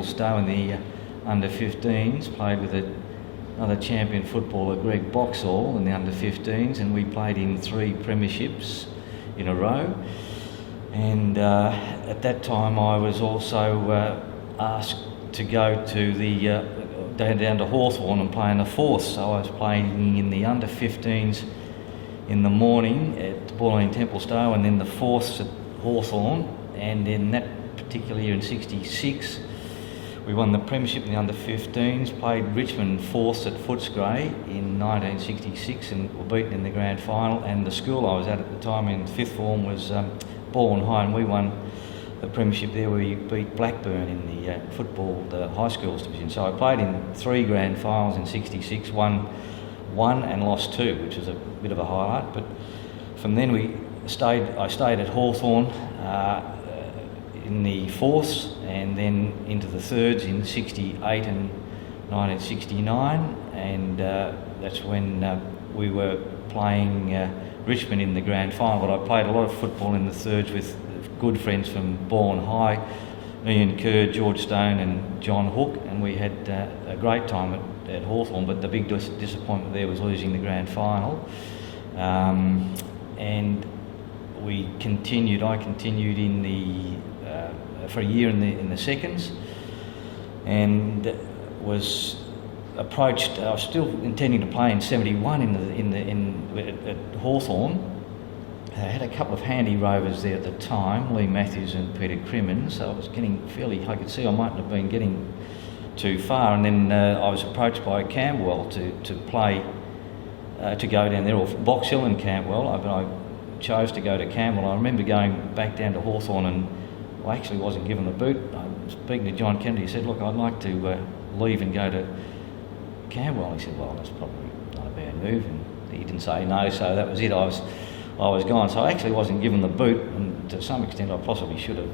Templestowe in the under-15s, played with another champion footballer, Greg Boxall, in the under-15s, and we played in 3 premierships in a row. And at that time I was also asked to go to the down to Hawthorn and play in the 4th, so I was playing in the under-15s in the morning at Pauline Templestowe, and then the 4th at Hawthorn. And in that particular year in '66, we won the Premiership in the under-15s, played Richmond 4th at Footscray in 1966 and were beaten in the grand final. And the school I was at the time in 5th form was Bourne High, and we won the Premiership there. We beat Blackburn in the football, the high schools division. So I played in 3 grand finals in '66, won 1 and lost 2, which was a bit of a highlight. But from then I stayed at Hawthorn in the 4ths, and then into the 3rds in '68 and 1969, and that's when we were playing Richmond in the grand final. But I played a lot of football in the 3rds with good friends from Bourne High, Ian Kerr, George Stone and John Hook, and we had a great time at Hawthorn. But the big disappointment there was losing the grand final. And I continued in the for a year in the seconds, and was approached. I was still intending to play in '71 at Hawthorn. I had a couple of handy rovers there at the time, Lee Matthews and Peter Crimmins, so I was getting I could see I mightn't have been getting too far. And then I was approached by Camberwell to play, to go down there, or Box Hill and Camberwell, but I chose to go to Camberwell. I remember going back down to Hawthorn, and I actually wasn't given the boot. I was speaking to John Kennedy. He said, "Look, I'd like to leave and go to Camberwell." He said, "Well, that's probably not a bad move," and he didn't say no, so that was it. I was gone. So I actually wasn't given the boot, and to some extent I possibly should have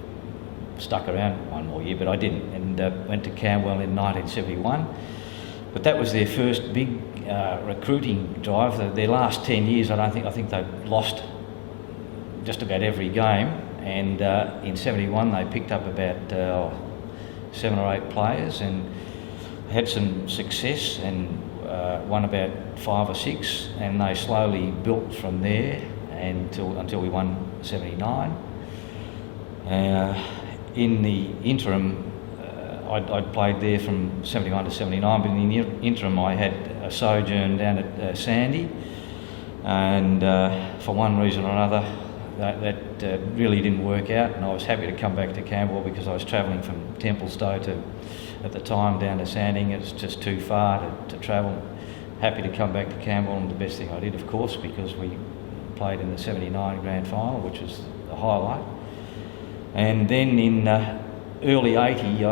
stuck around one more year, but I didn't, and went to Camberwell in 1971. But that was their first big recruiting drive. Their last 10 years, I think they've lost just about every game. And in '71 they picked up about 7 or 8 players and had some success, and won about 5 or 6, and they slowly built from there until we won '79. In the interim, I'd played there from '71 to '79, but in the interim I had a sojourn down at Sandy, and for one reason or another that really didn't work out, and I was happy to come back to Camberwell because I was travelling from Templestowe at the time down to Sanding. It was just too far to travel. Happy to come back to Camberwell, and the best thing I did, of course, because we played in the '79 grand final, which was the highlight. And then in early '80,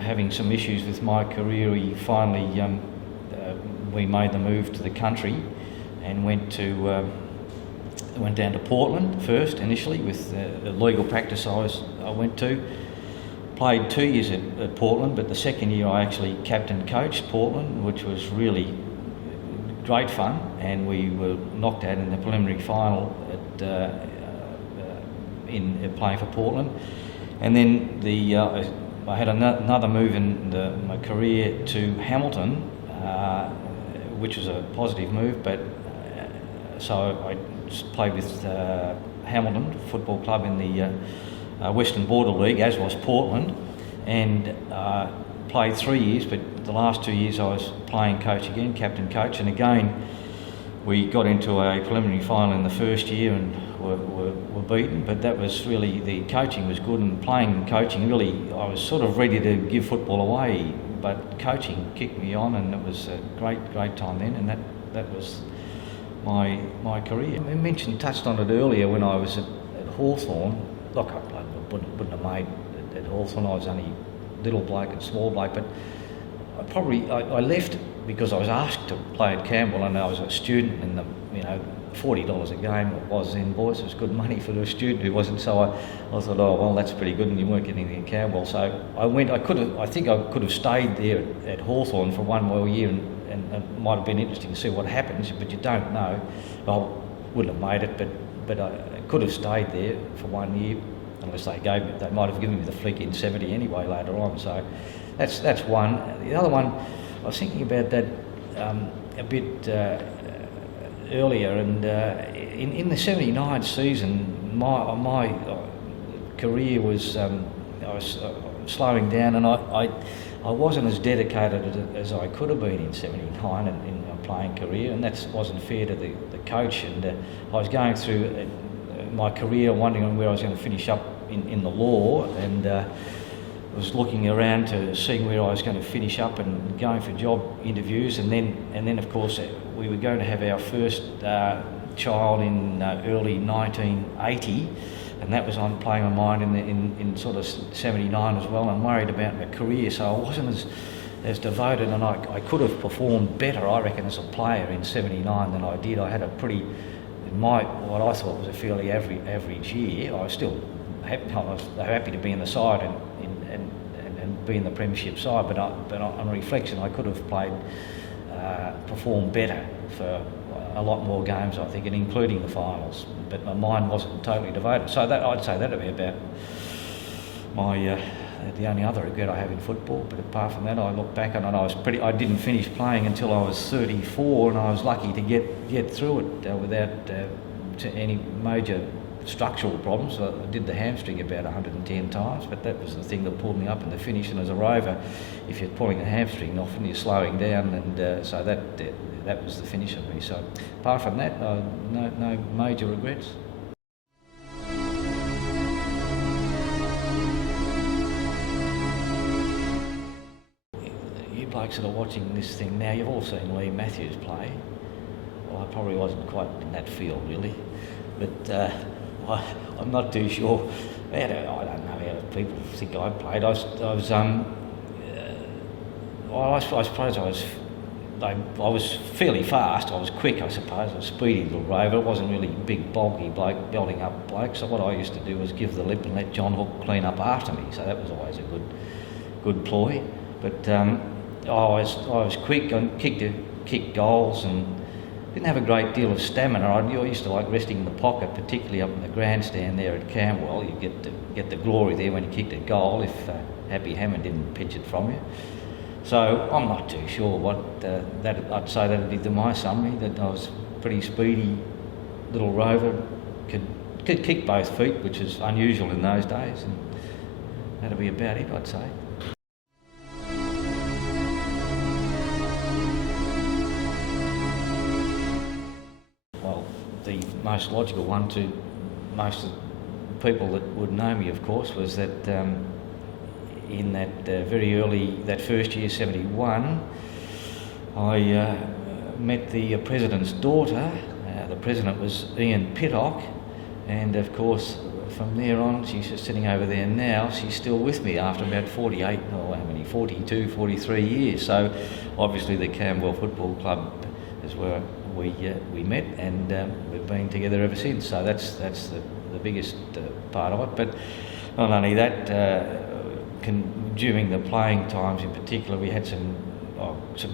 having some issues with my career, we finally we made the move to the country and went down to Portland first initially with the legal practice I went to. Played 2 years at Portland, but the second year I actually captain coached Portland, which was really great fun, and we were knocked out in the preliminary final in playing for Portland. And then I had another move in my career to Hamilton, which was a positive move, but so I played with Hamilton Football Club in the Western Border League, as was Portland, and played 3 years, but the last 2 years I was playing coach again, captain coach, and again we got into a preliminary final in the first year and were beaten. But that was really, the coaching was good, and playing and coaching, really I was sort of ready to give football away, but coaching kicked me on, and it was a great time then, and that was my career. I touched on it earlier when I was at Hawthorn. Look, I wouldn't have made at Hawthorn. I was only little bloke and small bloke, but I left because I was asked to play at Camberwell, and I was a student, and $40 a game it was then, boys. It was good money for a student who wasn't. So I thought, oh well, that's pretty good, and you weren't getting anything at Camberwell. So I went. I think I could have stayed there at Hawthorn for one more year, and it might have been interesting to see what happens, but you don't know. I wouldn't have made it, but I could have stayed there for 1 year. unless they might have given me the flick in 70 anyway later on. So that's one. The other one, I was thinking about that a bit earlier, and in the 79 season, my career was I was slowing down, and I wasn't as dedicated as I could have been in 79 in my playing career, and that wasn't fair to the coach. And I was going through my career wondering where I was going to finish up in the law, and was looking around to seeing where I was going to finish up and going for job interviews, and then of course we were going to have our first child in early 1980, and that was on playing my mind in sort of 79 as well. I'm worried about my career, so I wasn't as devoted, and I could have performed better, I reckon, as a player in 79 than I did. I had a pretty, what I thought was a fairly average year. I was still happy to be in the side and be in the Premiership side, but on reflection, I could have performed better for a lot more games, I think, and including the finals. But my mind wasn't totally devoted. So I'd say that'd be about the only other regret I have in football. But apart from that, I look back on it. I didn't finish playing until I was 34, and I was lucky to get through it without any major structural problems. I did the hamstring about 110 times, but that was the thing that pulled me up in the finish. And as a rover, if you're pulling a hamstring off and you're slowing down, and so that was the finish of me. So apart from that, no major regrets. You blokes that are watching this thing now, you've all seen Lee Matthews play. Well, I probably wasn't quite in that field really, but I'm not too sure. I don't know how people think I played. I suppose I was fairly fast. I was quick, I suppose. I was a speedy little rover. It wasn't really big, bulky bloke belting up bloke. So what I used to do was give the lip and let John Hook clean up after me. So that was always a good ploy. But I was quick. I kicked goals and didn't have a great deal of stamina. I used to like resting in the pocket, particularly up in the grandstand there at Camberwell. You get the glory there when you kicked a goal if Happy Hammond didn't pitch it from you. So I'm not too sure what I'd say that'd be my summary, that I was a pretty speedy little rover, could kick both feet, which is unusual in those days, and that'd be about it, I'd say. The most logical one to most of the people that would know me, of course, was that in that very early, that first year, 71, I met the president's daughter. The president was Ian Pittock, and of course from there on, she's just sitting over there now, she's still with me after about 42, 43 years. So obviously the Camberwell Football Club is where we met, and we've been together ever since. So that's the biggest part of it. But not only that, during the playing times in particular, we had some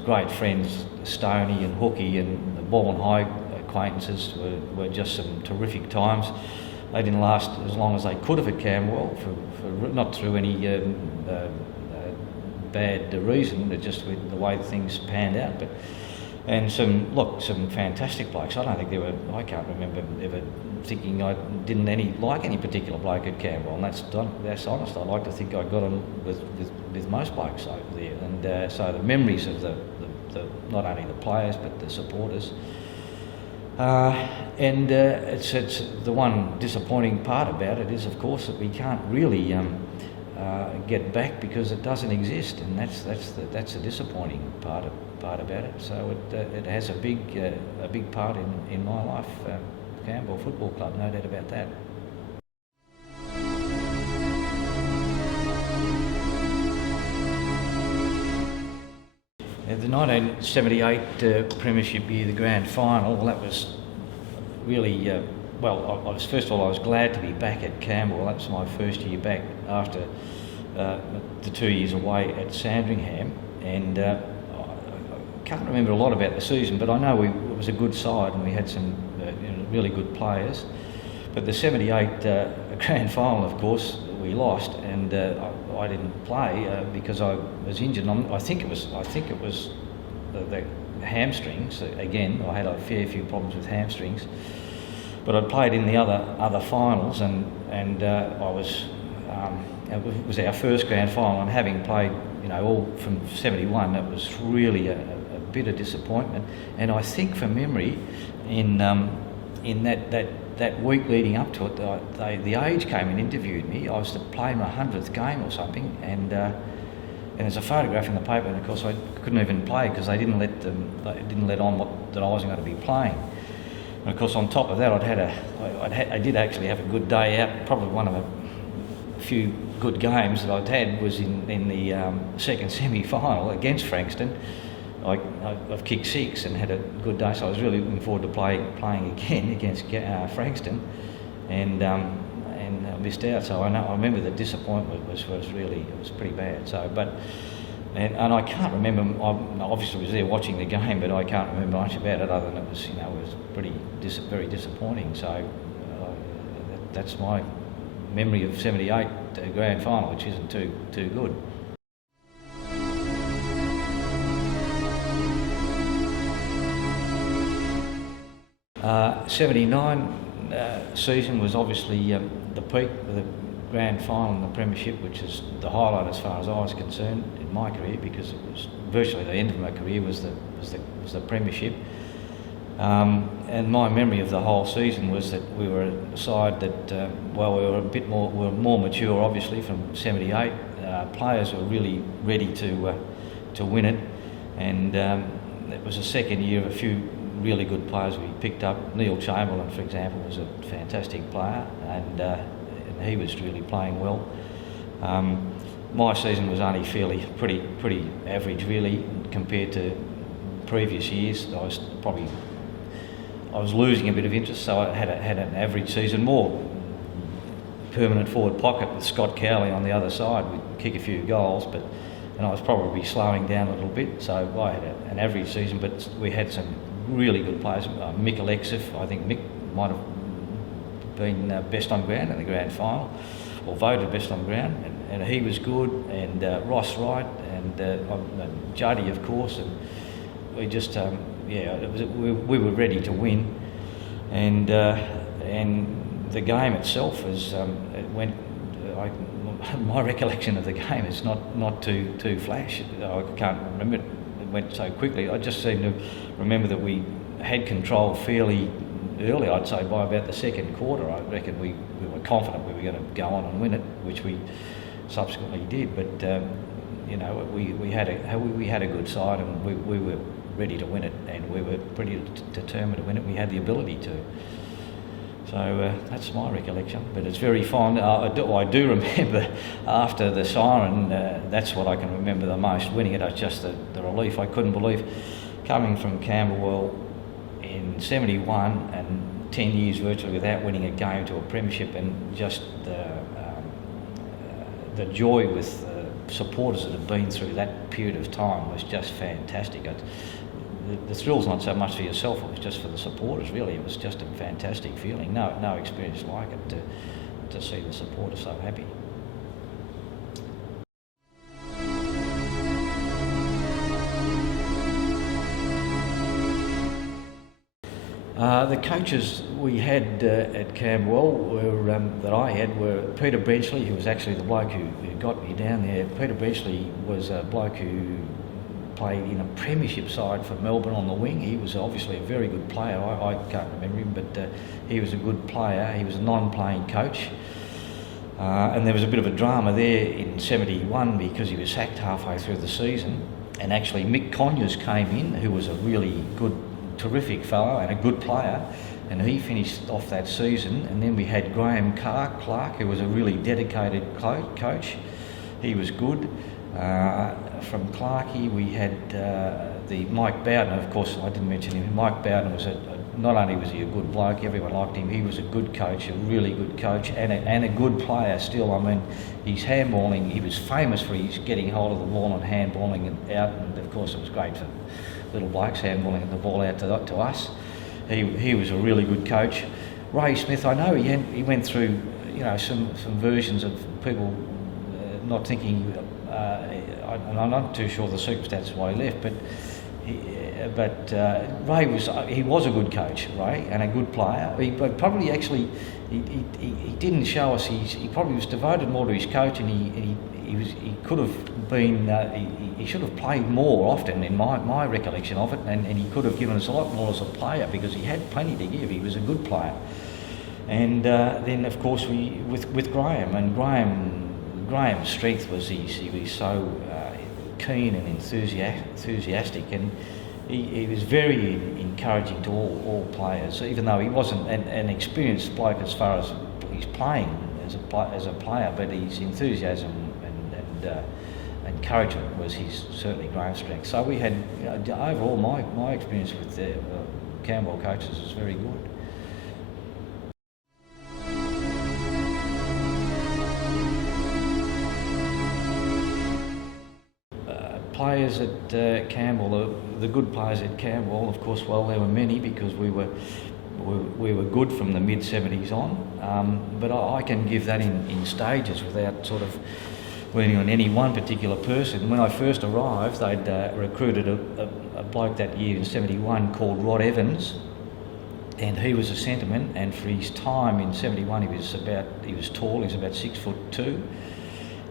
great friends, Stoney and Hookie, and the Ball and High acquaintances were just some terrific times. They didn't last as long as they could have at Camberwell, for not through any bad reason, but just with the way things panned out. And some fantastic blokes. I can't remember ever thinking I didn't like any particular bloke at Camberwell, and that's honest. I like to think I got on with most blokes over there, and so the memories of the not only the players but the supporters. And it's the one disappointing part about it is, of course, that we can't really get back because it doesn't exist, and that's a disappointing part about it. So it has a big part in my life. Camberwell Football Club, no doubt about that. The 1978 Premiership year, the grand final, well, that was really, I was glad to be back at Camberwell. That was my first year back after the 2 years away at Sandringham, and I can't remember a lot about the season, but I know it was a good side and we had some really good players. But the 78 grand final, of course, we lost, and I didn't play because I was injured. I think it was the hamstrings. Again, I had a fair few problems with hamstrings. But I played in the other finals, and I was it was our first grand final, and having played, you know, all from 71, it was really a bit of disappointment. And I think, from memory, in that week leading up to it, the Age came and interviewed me. I was to play my 100th game or something, and there's a photograph in the paper, and of course I couldn't even play because they didn't let on that I wasn't going to be playing. And of course, on top of that, I did actually have a good day out. Probably one of a few good games that I'd had was in the second semi-final against Frankston. I've kicked 6 and had a good day, so I was really looking forward to playing again against Frankston, and I missed out. So I remember the disappointment was pretty bad. So, and I can't remember. I obviously was there watching the game, but I can't remember much about it other than it was very disappointing. So that's my memory of 78 grand final, which isn't too good. 79 season was obviously the peak of the grand final in the Premiership, which is the highlight as far as I was concerned in my career, because it was virtually the end of my career was the Premiership. And my memory of the whole season was that we were a side that, we were more mature, obviously, from 78. Players were really ready to win it, and it was the second year of a few really good players we picked up. Neil Chamberlain, for example, was a fantastic player, and he was really playing well. My season was only pretty average, really, compared to previous years. I was losing a bit of interest, so I had an average season. More permanent forward pocket with Scott Cowley on the other side. We'd kick a few goals, and I was probably slowing down a little bit. So I had an average season, but we had some really good players. Mick Alexif, I think Mick might have been best on ground in the grand final, or voted best on ground, and he was good, and Ross Wright, and Juddy, of course, and we just we were ready to win, and the game itself my recollection of the game is not too flash. I can't remember it. It went so quickly. I just seem to remember that we had control fairly early. I'd say by about the second quarter, I reckon we were confident we were going to go on and win it, which we subsequently did. But we had a good side, and we were ready to win it, and we were pretty determined to win it. We had the ability to. So that's my recollection, but it's very fond. I do remember after the siren, that's what I can remember the most, winning it. It's just the relief. I couldn't believe coming from Camberwell in 71 and 10 years virtually without winning a game to a Premiership, and just the joy with supporters that have been through that period of time was just fantastic. The thrill's not so much for yourself, it was just for the supporters, really. It was just a fantastic feeling. No experience like it to see the supporters so happy. The coaches we had at Camberwell were Peter Brenchley, who was actually the bloke who got me down there. Peter Brenchley was a bloke who played in a Premiership side for Melbourne on the wing. He was obviously a very good player. I can't remember him, but he was a good player. He was a non-playing coach. And there was a bit of a drama there in 71 because he was sacked halfway through the season. And actually Mick Conyers came in, who was a really good, terrific fellow and a good player. And he finished off that season. And then we had Graham Clark, who was a really dedicated coach. He was good. From Clarkey, we had the Mike Bowden. Of course, I didn't mention him. Mike Bowden was not only was he a good bloke, everyone liked him. He was a good coach, a really good coach, and a good player still. I mean, his handballing. He was famous for his getting hold of the ball and handballing it out. And of course, it was great for little blokes handballing the ball out to us. He was a really good coach. Ray Smith, I know he went through, you know, some versions of people not thinking, and I'm not too sure the circumstances why he left, but Ray was a good coach, Ray, and a good player. But probably actually he didn't show us. He probably was devoted more to his coach, and he could have been. He should have played more often, in my recollection of it, and he could have given us a lot more as a player because he had plenty to give. He was a good player. And then of course with Graham, and Graham's strength was he was so keen and enthusiastic, and he was very encouraging to all players, even though he wasn't an experienced bloke as far as he's playing as a player, but his enthusiasm and encouragement was certainly Graham's strength. So we had, overall, my experience with the Campbell coaches was very good. Players at Campbell, the good players at Campbell, of course, well, there were many because we were good from the mid-70s on, but I can give that in stages without sort of leaning on any one particular person. When I first arrived, they'd recruited a bloke that year in 71 called Rod Evans, and he was a centreman, and for his time in 71 he was tall, he was about 6'2",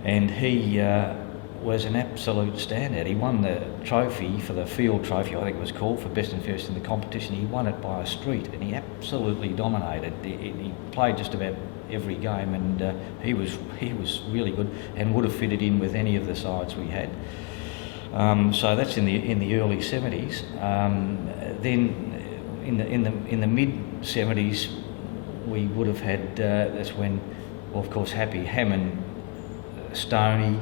and he was an absolute standout. He won the trophy for the field trophy, I think it was called, for best and fairest in the competition. He won it by a street, and he absolutely dominated. He played just about every game, and he was really good and would have fitted in with any of the sides we had. So that's in the early 70s. Then in the mid 70s we would have had that's when, well, of course, Happy, Hammond, Stoney,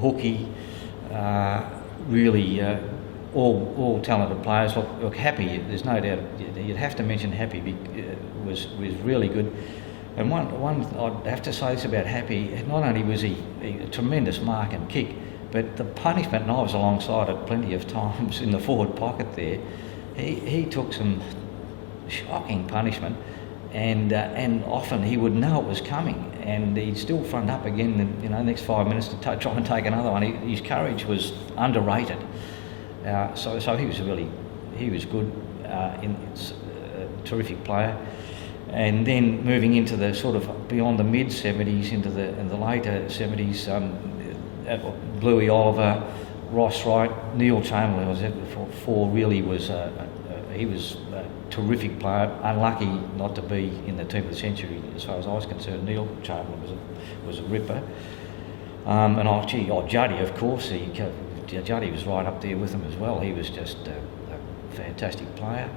Hookie, really all talented players. Look, Happy, there's no doubt, you'd have to mention Happy, was really good. And one I'd have to say this about Happy, not only was he a tremendous mark and kick, but the punishment, and I was alongside it plenty of times in the forward pocket there, he took some shocking punishment, and often he would know it was coming, and he'd still front up again, and, you know, the next 5 minutes to try and take another one. His courage was underrated. So he was good, terrific player. And then moving into the sort of beyond the mid 70s into the later 70s, Bluey Oliver, Ross Wright, Neil Chamberlain was it before, really was he was a terrific player. Unlucky not to be in the team of the century as far as I was concerned. Neil Chamberlain was a ripper. And Juddy, of course, Juddy was right up there with him as well. He was just a fantastic player.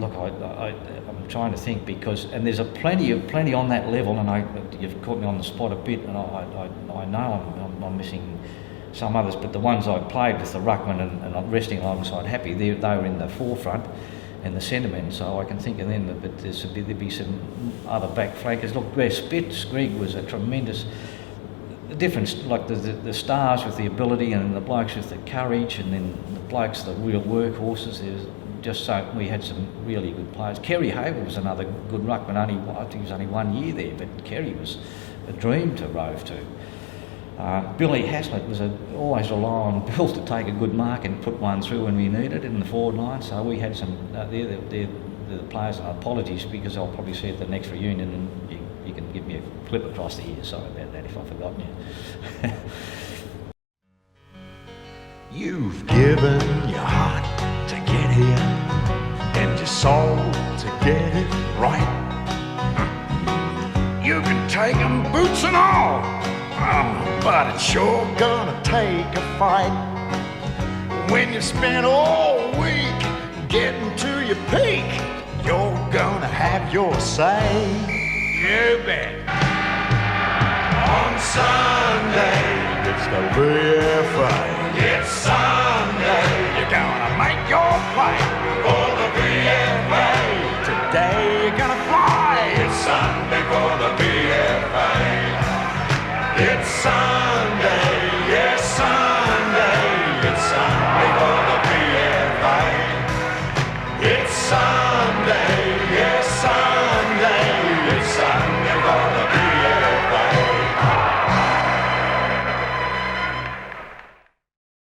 Look, I'm trying to think and there's plenty on that level, and you've caught me on the spot a bit, and I know I'm missing some others, but the ones I played with, the ruckman and resting alongside Happy, they were in the forefront and the centremen, so I can think of them, but there'd be some other back flankers. Look, where Greg was a tremendous difference, like the stars with the ability, and the blokes with the courage, and then the blokes, the real workhorses. We had some really good players. Kerry Hayward was another good ruckman. I think he was only 1 year there, but Kerry was a dream to rove to. Billy Haslett was always rely on Bill to take a good mark and put one through when we needed it in the forward line. So we had some. They're the players. And apologies, because I'll probably see it at the next reunion, and you can give me a clip across the ear. Sorry about that if I've forgotten you. You've given your heart to get here, and your soul to get it right. You can take 'em boots and all, but it's sure gonna take a fight. When you spend all week getting to your peak, you're gonna have your say. You bet. On Sunday, it's gonna be a fight.